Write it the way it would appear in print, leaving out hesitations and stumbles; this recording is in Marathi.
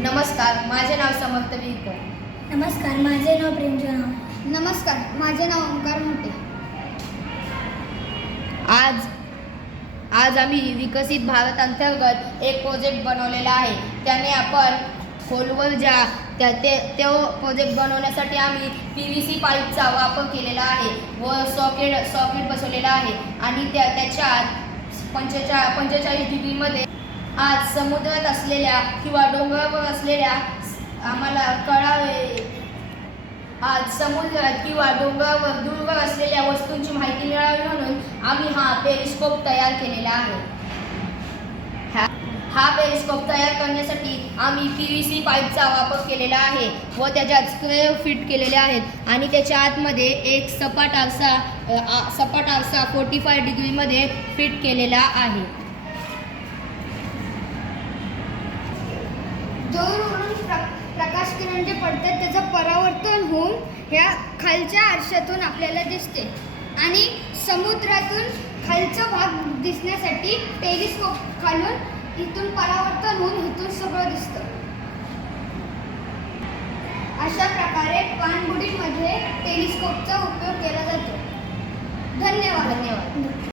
नमस्कार, माझे नाव समर्थ विरकर. नमस्कार, माझे नाव प्रेमचंद. नमस्कार, माझे नाव ओंकार मोठे. आज आम्ही विकसित भारत अंतर्गत एक प्रोजेक्ट बनवलेला आहे. त्याने आपण खोलवर तो प्रोजेक्ट बनवण्यासाठी आम्ही PVC पाईपचा वापर केलेला आहे व सॉकेट बसवलेला आहे आणि त्याच्यात 45 डिग्रीमध्ये आज समुद्रात असलेल्या किंवा डोंगरावर असलेल्या आम्हाला कळावे आज समुद्रात किंवा डोंगरावर दूरवर असलेल्या वस्तूंची माहिती मिळावी म्हणून आम्ही हा पेरिस्कोप तयार केलेला आहे. हा पेरिस्कोप तयार करण्यासाठी आम्ही PVC पाईपचा वापर केलेला आहे व त्याच्यात स्क्वेअर फिट केलेले आहेत आणि त्याच्या आतमध्ये एक सपाट आरसा 45 डिग्रीमध्ये फिट केलेला आहे. जोरवरून प्रकाश किरण जे पडतात त्याचं परावर्तन होऊन ह्या खालच्या आरशातून आपल्याला दिसते आणि समुद्रातून खालचा भाग दिसण्यासाठी टेलिस्कोप खालून इथून परावर्तन होऊन इथून सगळं दिसतं. अशा प्रकारे पाणबुडीमध्ये टेलिस्कोपचा उपयोग केला जातो. धन्यवाद.